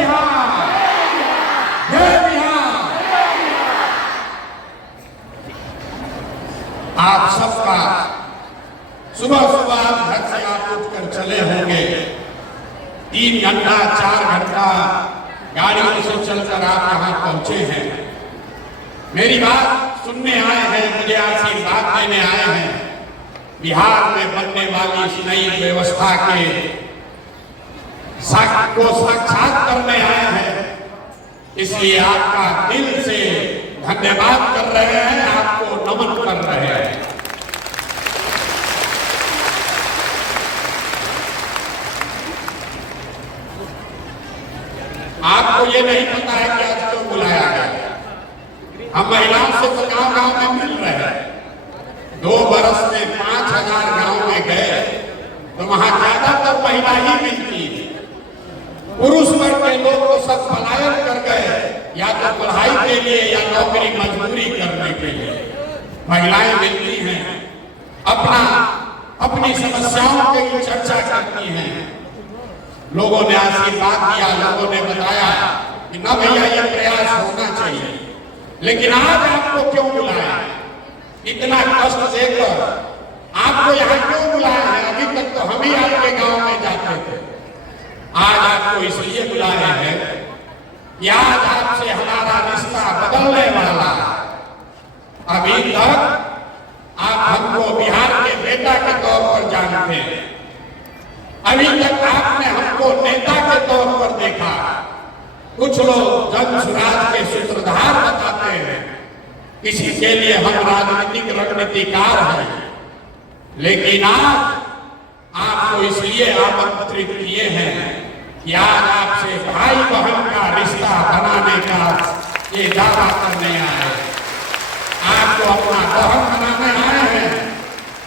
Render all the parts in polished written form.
बिहार, जय बिहार। आप सबका सुबह सुबह घर से आप उठकर चले होंगे, 3 घंटा 4 घंटा गाड़ियों से चलकर आप यहाँ पहुंचे हैं। मेरी बात सुनने आए हैं, मुझे आशीर्वाद देने आए हैं। बिहार में बनने वाली इस नई व्यवस्था के को साक्षात करने आए हैं, इसलिए आपका दिल से धन्यवाद कर रहे हैं, आपको नमन कर रहे हैं। आपको ये नहीं पता है कि आज क्यों बुलाया गया। हम महिलाओं से तो गांव-गांव में मिल रहे हैं। 2 बरस में 5000 गांव में गए तो वहां ज्यादातर महिला ही मिलती है। पुरुष वर्ग के लोग तो सब पलायन कर गए, या तो पढ़ाई के लिए या नौकरी मजदूरी करने के लिए। महिलाएं मिलती हैं, अपनी समस्याओं की चर्चा करती हैं। लोगों ने आशीर्वाद दिया, लोगों ने बताया कि न भैया ये प्रयास होना चाहिए। लेकिन आज आपको क्यों बुलाया, इतना कष्ट देकर आपको यहाँ क्यों बुलाया है? अभी तक तो हम ही आपके गांव में जाते थे। आज आपको इसलिए बुलाए हैं कि आज आपसे हमारा रिश्ता बदलने वाला। अभी तक आप हमको बिहार के बेटा के तौर पर जानते हैं, अभी तक आपने हमको नेता के तौर पर देखा। कुछ लोग जन सुराज के सूत्रधार बताते हैं, किसी के लिए हम राजनीतिक रणनीतिकार हैं। लेकिन आज आपको इसलिए आमंत्रित किए हैं कि आज आपसे भाई बहन का रिश्ता बनाने का ये दावा करने आए, आपको अपना बहन बनाने आए हैं।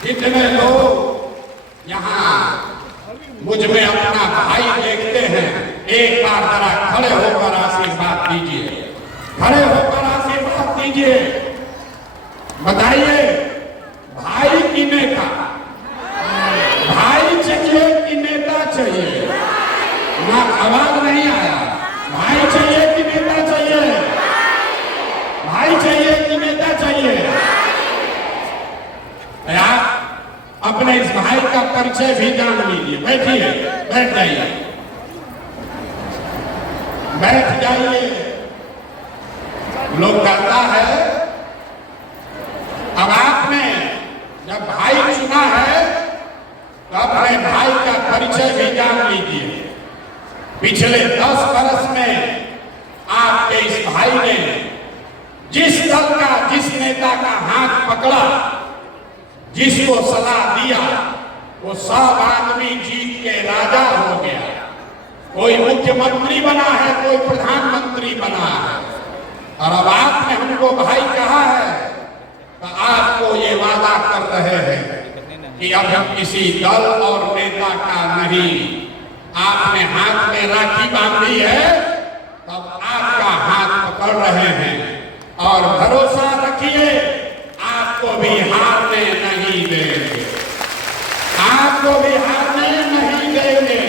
जितने लोग यहाँ मुझ में अपना भाई देखते हैं, एक बार जरा खड़े होकर आशीर्वाद दीजिए, खड़े होकर आशीर्वाद दीजिए। बताइए, भाई की नेता, भाई चाहिए कि नेता चाहिए? ना आवाज नहीं आया। भाई चाहिए कि नेता चाहिए? भाई चाहिए कि नेता चाहिए? आप अपने इस भाई का परिचय भी जान लीजिए। बैठिए, बैठ जाइए, बैठ जाइए। लोग कहता है, अब आपने जब भाई चुना है तो अपने भाई का परिचय भी जान लीजिए। पिछले 10 वर्ष में आपके इस भाई ने जिस दल का, जिस नेता का हाथ पकड़ा, जिसको सलाह दिया, वो सब आदमी जीत के राजा हो गया। कोई मुख्यमंत्री बना है, कोई प्रधानमंत्री बना है। और अब आपने हमको भाई कहा है तो आपको ये वादा कर रहे हैं कि अब हम किसी दल और नेता का नहीं। आपने हाथ में राखी बांधी है, तब आपका हाथ पकड़ रहे हैं। और भरोसा रखिए, आपको भी हारने नहीं देंगे, आपको भी हारने नहीं देंगे।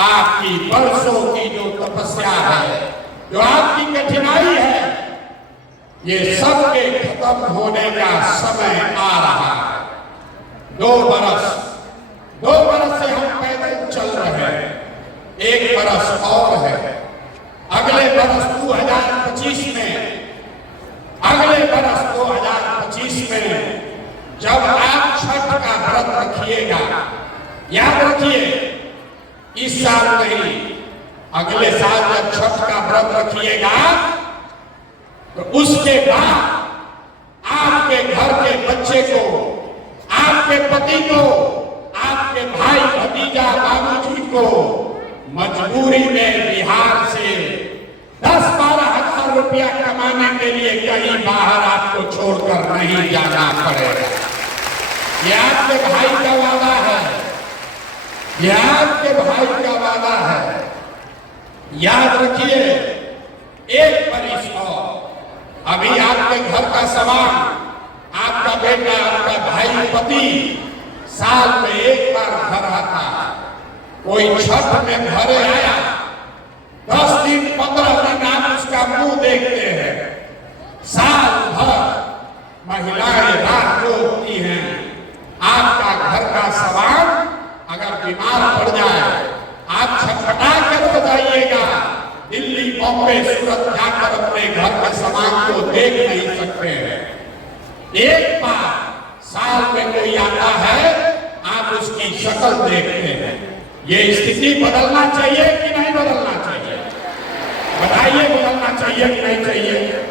आपकी वर्षों की जो तपस्या है, जो आपकी कठिनाई है, ये सब के खत्म होने का समय आ रहा है। 2 बरस से हम पैदल चल रहे हैं, 1 बरस और है। अगले बरस 2025 में, अगले बरस 2025 में जब आप छठ का व्रत रखिएगा, याद रखिए, इस साल नहीं, अगले साल जब छठ का व्रत रखिएगा तो उसके बाद आपके घर के बच्चे को, आपके पति को, आपके भाई भतीजा बाबूजी को मजबूरी में बिहार से 10-12 हजार रुपया कमाने के लिए कहीं बाहर आपको छोड़कर नहीं जाना पड़ेगा। ये आपके भाई का वादा है, ये आपके भाई का वादा है। याद रखिए, 1 बरिस और, अभी आपके घर का सामान, आपका बेटा, आपका भाई, पति साल में 1 बार घर आता है। कोई छठ में घरे आया, 10 दिन 15 दिन आप उसका मुंह देखते हैं। साल भर महिलाएं रात को होती हैं। आपका घर का सामान अगर बीमार पड़ जाए, आप छटपटा कर बताइएगा। दिल्ली, बॉम्बे, सूरत जाकर अपने घर के सामान को देख नहीं सकते हैं। एक बार साल में कोई आता है, आप उसकी शक्ल देखते हैं। ये स्थिति बदलना चाहिए कि नहीं बदलना चाहिए? बताइए, बदलना चाहिए कि नहीं चाहिए?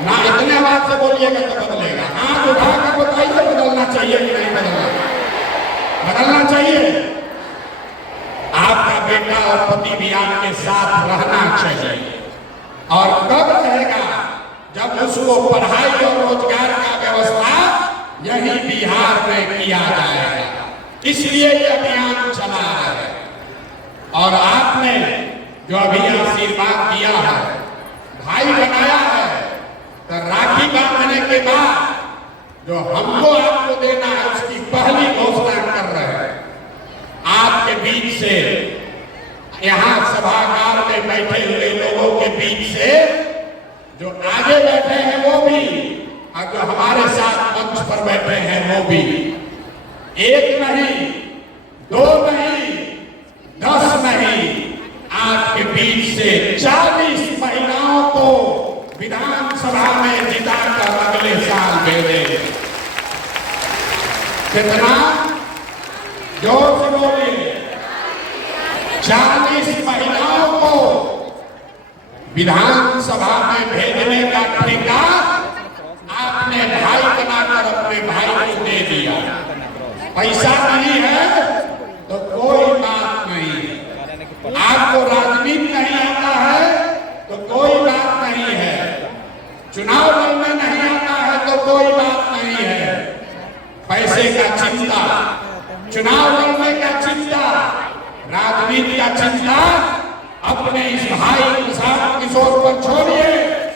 ना इतने बात से बोलिएगा तो बदलेगा। हाँ, उठाकर बताइए, बदलना चाहिए कि नहीं बदलना? बदलना चाहिए। आपका बेटा और पति भी आपके साथ रहना चाहिए। और कब रहेगा? जब उसको पढ़ाई और रोजगार का व्यवस्था यही बिहार में किया जाएगा। इसलिए ये अभियान चला है। और आपने जो अभी आशीर्वाद दिया है, भाई बनाया है, तो राखी बांधने के बाद जो हमको आपको देना है, उसकी पहली घोषणा कर रहे हैं। आपके बीच से, यहाँ सभागार में बैठे हुए लोगों के बीच से जो आगे बैठे हैं वो भी, और जो हमारे साथ मंच पर बैठे हैं वो भी, 1 नहीं, 2 नहीं, 10 नहीं, आपके बीच से 40 महिलाओं को विधानसभा में जिताकर अगले साल भेजेंगे। कितना? जोर से बोलिए। 40 महिलाओं को विधानसभा में भेजने का ठेका आपने भाई बनाकर अपने भाई को दे दिया। पैसा नहीं है तो कोई बात नहीं। आपको राजनीति नहीं आता है तो कोई बात नहीं है। चुनाव लड़ना नहीं आता है तो कोई बात नहीं है। पैसे का चिंता, चुनाव लड़ने का चिंता, राजनीति का चिंता अपने इस भाई प्रशांत किशोर पर छोड़िए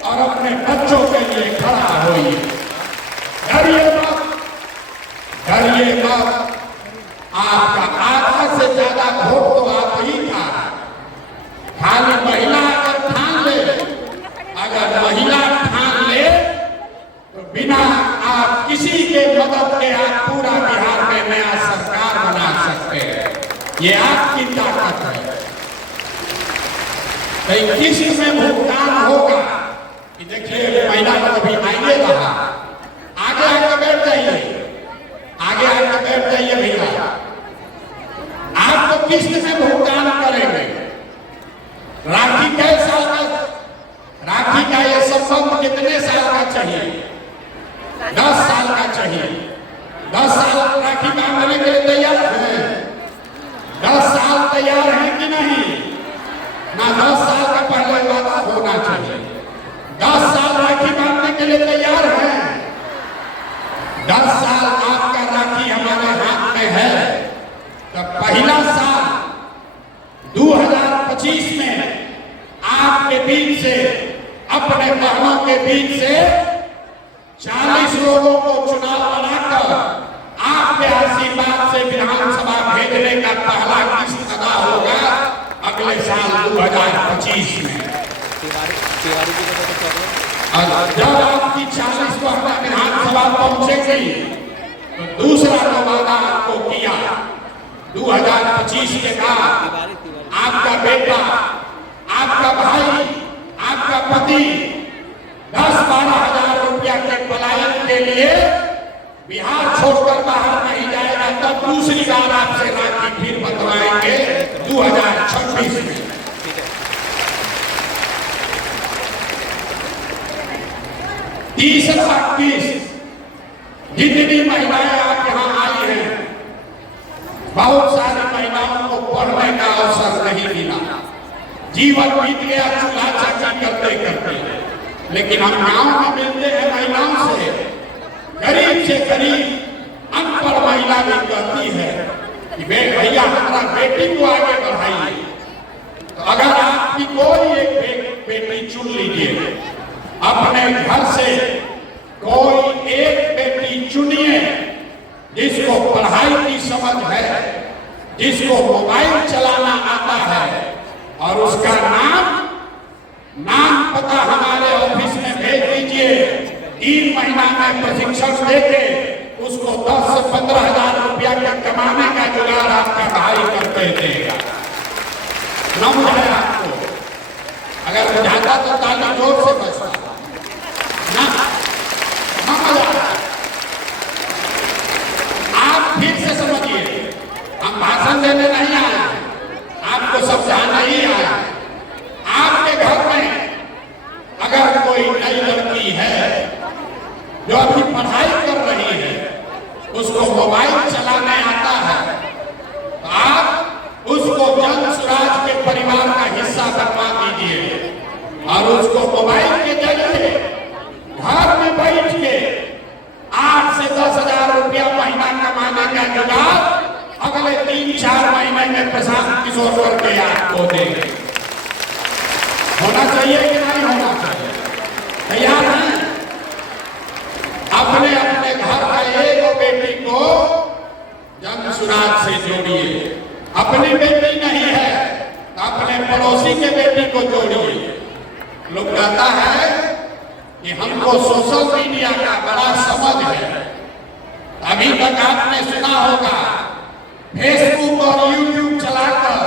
और अपने बच्चों के लिए खड़ा होइए। डरिए मत, डरिए मत। आपका आधा से ज्यादा वोट तो आप ही था। खाली महिला अगर ठान ले, अगर महिला ठान ले तो बिना आप किसी के मदद के आप पूरा बिहार में नया सरकार बना सकते हैं। ये आपकी ताकत है। किस्त में भुगतान होगा कि देखिए महिला को अभी आइए रहा, आगे आकर बैठ जाइए, आगे आकर बैठ जाइए भैया। आप तो किस्त में भुगतान करेंगे। राखी कै साल का, राखी का ये संबंध कितने साल का चाहिए? 10 साल का चाहिए। 10 साल राखी बांधने के लिए तैयार हैं? 10 साल तैयार हैं कि नहीं? ना 10 साल का पहले वादा होना चाहिए। 10 साल राखी बांधने के लिए तैयार हैं? 10 साल आपका राखी हमारे हाथ में है तो पहला साल 2025 में आपके बीच से, अपने बहनों के बीच से 40 लोगों को चुनाव बनाकर आपके आशीर्वाद से विधानसभा भेजने का पहला किस्त अदा होगा अगले साल 2025 में। और जब आपकी 40 बहनें विधानसभा पहुंचेंगी तो दूसरा जो वादा आपको किया 2025 के बाद आपका बेटा, आपका भाई, आपका पति 10-12 हजार रुपया के पलायन के लिए बिहार छोड़कर बाहर नहीं जाएगा। तब दूसरी बार आपसे राखी फिर बंधवाएंगे 2026 में। तीसरा किस्त, जितनी महिलाएं आप यहाँ आई हैं, बहुत सारी महिलाओं को पढ़ने का अवसर नहीं मिला। जीवन बीत गया चूल्हा चाची करते करते। लेकिन हम गांव में मिलते हैं महिलाओं से, गरीब से गरीब अनपढ़ महिला भी कहती है कि भैया हमारा बेटी को आगे बढ़ाइए। तो अगर आपकी कोई एक बेटी चुन लीजिए, अपने घर से कोई एक बेटी चुनिए जिसको पढ़ाई की समझ है, जिसको मोबाइल चलाना आता है और उसका नाम पता हमारे ऑफिस में भेज दीजिए। 3 महीना में प्रशिक्षण देके उसको 10 से 15 हजार रुपया के कमाने का जुगाड़ आपका भाई करके देगा। न बुझाया आपको? अगर बुझाता तो ताली जोर से बजता ना। आप फिर से समझिए, हम भाषण देने नहीं आए, आपको समझाना ही आया। आपके घर में अगर कोई नई लड़की है जो अभी पढ़ाई कर रही है, उसको मोबाइल चलाने आता है, तो आप उसको जन सुराज के परिवार का हिस्सा बनवा दीजिए और उसको मोबाइल के जरिए घर में बैठ के 8 से 10 हजार रुपया महीना कमाने का जुगाड़ अगले 3-4 महीने में प्रशांत किशोर करके आपको देंगे। होना चाहिए कि नहीं होना चाहिए? तैयार हैं? अपने अपने घर का एक बेटी को जन सुराज से जोड़िए। अपनी बेटी नहीं है तो अपने पड़ोसी के बेटी को जोड़िए। लोग कहता है कि हमको सोशल मीडिया का बड़ा समझ है। अभी तक आपने सुना होगा फेसबुक और यूट्यूब चलाकर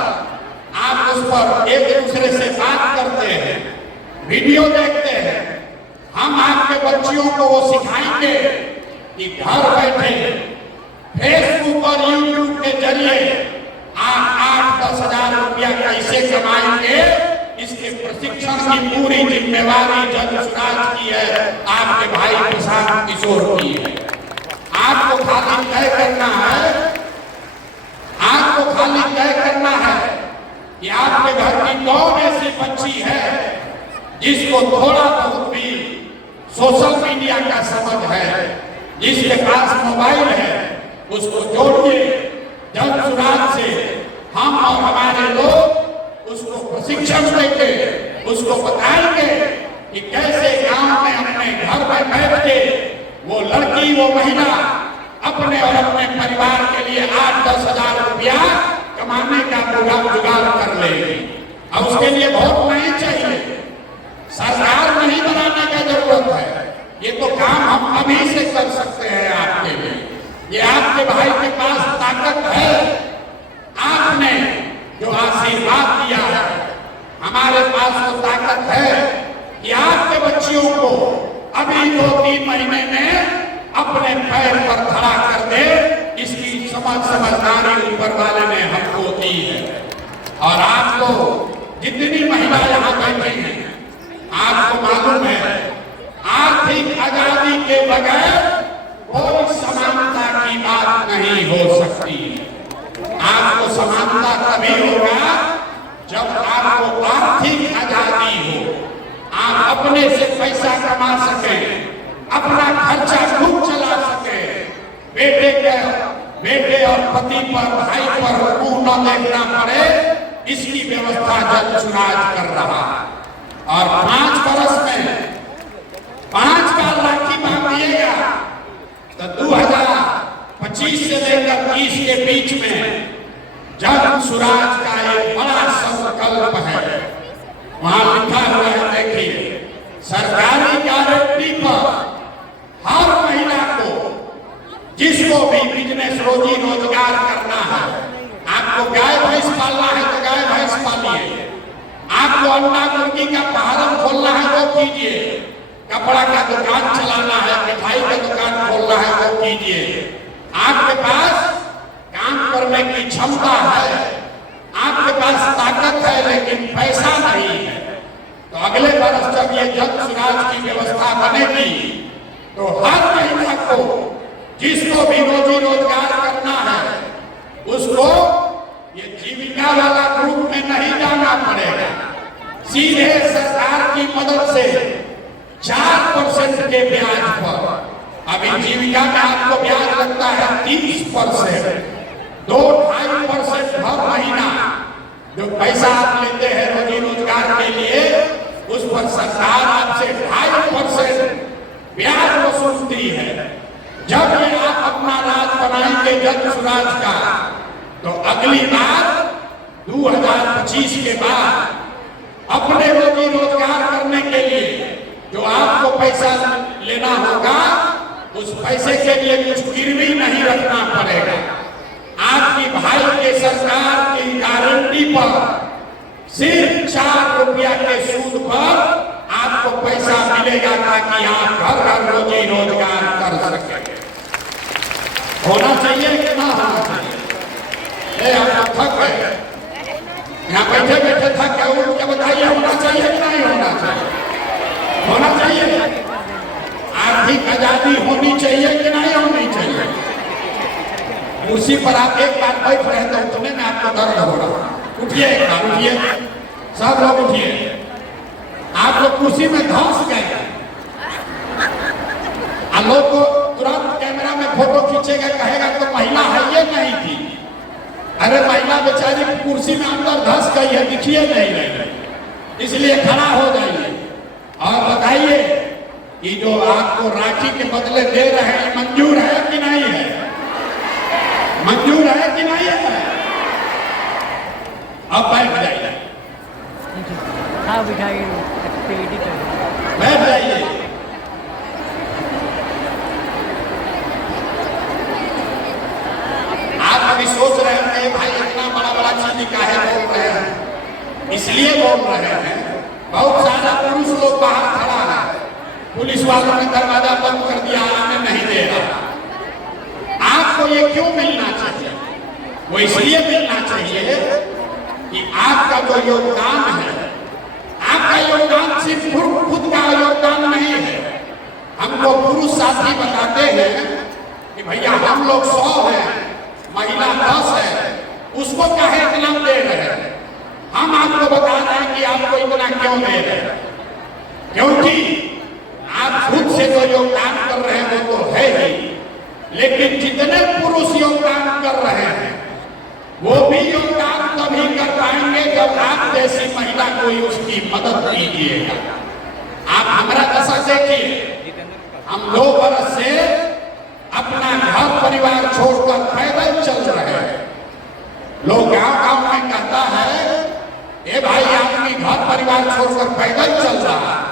आप उस पर एक दूसरे से बात करते हैं, वीडियो देखते हैं। हम आपके बच्चियों को वो सिखाएंगे कि घर बैठे फेसबुक और यूट्यूब के जरिए आप 8-10 हजार रुपया कैसे कमाएंगे। इसके प्रशिक्षण की पूरी जिम्मेवारी जन सुराज की है, आपके भाई प्रशांत किशोर की है। आपको खाली तय करना है, आपको खाली तय करना है कि आपके घर की कौन ऐसी बच्ची है जिसको थोड़ा बहुत भी सोशल मीडिया का समझ है, जिसके पास मोबाइल है, उसको जोड़िए जन सुराज से। हम और हमारे लोग उसको प्रशिक्षण देंगे, उसको बताएंगे कि कैसे गांव में अपने घर में बैठ के वो लड़की, वो महिला अपने और अपने परिवार के लिए 8-10 हजार रुपया कमाने का पूरा जुगाड़ कर लेगी। अब उसके लिए वोट नहीं चाहिए, सरकार नहीं बनाने का जरूरत है। ये तो काम हम अभी से कर सकते हैं आपके लिए। ये आपके भाई के पास ताकत है। आपने जो आशीर्वाद दिया है, हमारे पास वो ताकत है कि आपके बच्चियों को अभी 2-3 महीने में अपने पैर पर खड़ा कर दे। इसकी समझदारी ऊपर वाले ने हमको दी है। और आपको जितनी महिला यहाँ बैठी हैं, आपको मालूम है आर्थिक आजादी के बगैर कोई समानता की बात नहीं हो सकती। आपको समानता तभी होगा जब आपको आर्थिक आजादी हो, आप अपने से पैसा कमा सके, अपना खर्चा खुद चला सके, बेटे और पति पर, भाई पर मुंह न देखना पड़े, इसकी व्यवस्था जन सुराज कर रहा है। और 5 वर्ष में 5 का राखी बांध दिएगा तो 2025 से लेकर 30 के बीच में जन सुराज का एक बड़ा संकल्प है। वहां लिखा हुआ है, देखिए, सरकारी गारंटी पर हर महिला को, जिसको भी बिजनेस रोजी रोजगार करना है, आपको गाय भैंस पालना है तो गाय भैंस पालिए, आपको अंडा मुर्गी का फार्म खोलना है वो कीजिए, कपड़ा का दुकान चलाना है, मिठाई का दुकान खोलना है वो कीजिए। आपके पास काम करने की क्षमता है, आपके पास ताकत है, लेकिन पैसा नहीं है, तो अगले वर्ष जब ये जन सुराज की व्यवस्था बनेगी तो हर महिला को, जिसको भी रोजी रोजगार करना है, उसको ये जीविका वाला ग्रुप में नहीं जाना पड़ेगा। सीधे सरकार की मदद से 4% के ब्याज पर, अभी जीविका में आपको ब्याज लगता है 30%, 2-2.5% हर महीना जो पैसा आप लेते हैं रोजी रोजगार के लिए, उस पर सरकार आपसे 2.5% ब्याज वसूलती है। जब ये आप अपना राज बनाएंगे जन सुराज का, तो अगली बार 2025 के बाद अपने रोजी रोजगार करने के लिए जो आपको पैसा लेना होगा, उस पैसे के लिए कुछ गिरवी नहीं रखना पड़ेगा। आपकी भाई के सरकार की गारंटी पर सिर्फ 4 रुपया के सूद पर आपको पैसा मिलेगा ताकि आप घर घर रोजी रोजगार कर सके। होना चाहिए कि ना होना चाहिए? आप थक गए, यहाँ बैठे बैठे थक गए, उठ के बताइए होना चाहिए कि नहीं होना चाहिए? होना चाहिए। आर्थिक आजादी होनी चाहिए कि नहीं होनी चाहिए? कुर्सी पर आप एक बार बैठ रहे तो उठने में आपको दर्द हो रहा। उठिए एक बार, उठिए, सब लोग उठिए। आप लोग कुर्सी में धंस गए। लोग को तुरंत कैमरा में फोटो खींचेगा, कहेगा तो महिला है ये नहीं थी। अरे महिला बेचारी कुर्सी में अंदर धंस गई है, दिखिए नहीं रही, इसलिए खड़ा हो जाइए और बताइए कि जो आपको राखी के बदले दे रहे हैं मंजूर है कि नहीं है? मंजूर है कि नहीं है? अब बैठ जाइए, बैठ जाइए। आप अभी सोच रहे हैं भाई इतना बड़ा बड़ा चीज काहे बोल रहे हैं? इसलिए बोल रहे हैं, बहुत सारा पुरुष लोग बाहर खड़ा है, पुलिस वालों ने दरवाजा बंद कर दिया, आने नहीं दे रहा। आपको ये क्यों मिलना चाहिए? वो इसलिए मिलना चाहिए कि आपका जो योगदान है, आपका योगदान सिर्फ खुद का योगदान नहीं है। हमको पुरुष साथी बताते हैं कि भैया हम लोग 100 हैं, महिला 10 है, उसको काहे इतना दे रहे हैं? हम आपको बता रहे हैं कि आपको इतना क्यों दे रहे हैं, क्योंकि आप खुद से जो योगदान कर रहे हैं वो तो है ही, लेकिन जितने पुरुष योगदान कर रहे हैं वो भी योगदान तभी कर पाएंगे जब आप जैसी महिला कोई उसकी मदद कीजिएगा। आप हमारा दशा देखिए, हम 2 वर्ष से अपना घर परिवार छोड़कर पैदल चल रहे हैं। लोग गांव में कहता है ए भाई आदमी घर परिवार छोड़कर पैदल चल रहा है,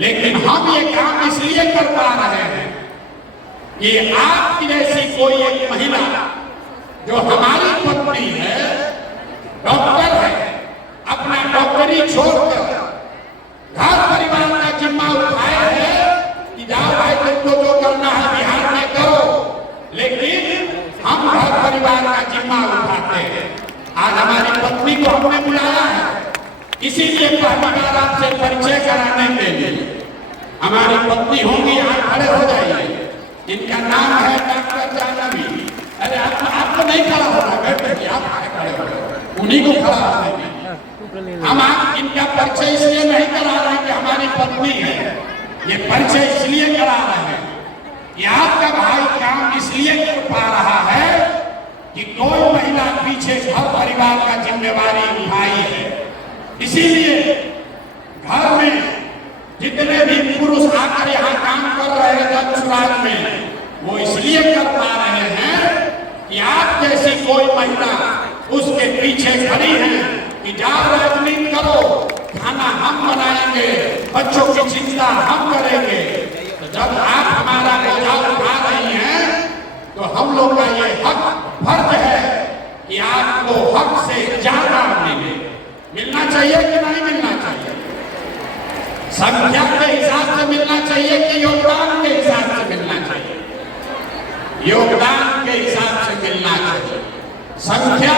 लेकिन हम ये काम इसलिए कर पा रहे हैं कि आपकी जैसी कोई एक महिला जो हमारी पत्नी है, डॉक्टर है, अपना डॉक्टरी छोड़कर घर परिवार का जिम्मा उठाए है कि जाओ भाई तुमको जो करना है बिहार में करो, लेकिन हम घर परिवार का जिम्मा उठाते हैं। आज हमारी पत्नी को हमने बुलाया है, इसीलिए पहली बार आपसे परिचय कराने के लिए। हमारी पत्नी होंगी, यहाँ खड़े हो जाइए, इनका नाम है डॉक्टर जानवी। अरे आपको नहीं खड़ा होना, बैठे आप खड़े हो, उन्हीं को खड़ा होना। हम आप इनका परिचय इसलिए नहीं करा रहे हैं कि हमारी पत्नी है, ये परिचय इसलिए करा रहे हैं कि आपका भाई काम इसलिए कर पा रहा है कि कोई महिला पीछे घर परिवार का जिम्मेवारी उठाई है। इसीलिए घर में जितने भी पुरुष आकर यहाँ काम कर रहे हैं दक्षराज में, वो इसलिए कर पा रहे हैं कि आप जैसी कोई महिला उसके पीछे खड़ी है कि जाओ राजनीति करो, खाना हम बनाएंगे, बच्चों की चिंता हम करेंगे। तो जब आप हमारा बोझा उठा रही हैं तो हम लोग का ये हक फर्ज है कि आपको हक से ज्यादा मिलना चाहिए कि नहीं मिलना चाहिए? संख्या के हिसाब से मिलना चाहिए कि योगदान के हिसाब से मिलना चाहिए? योगदान के हिसाब से मिलना चाहिए। संख्या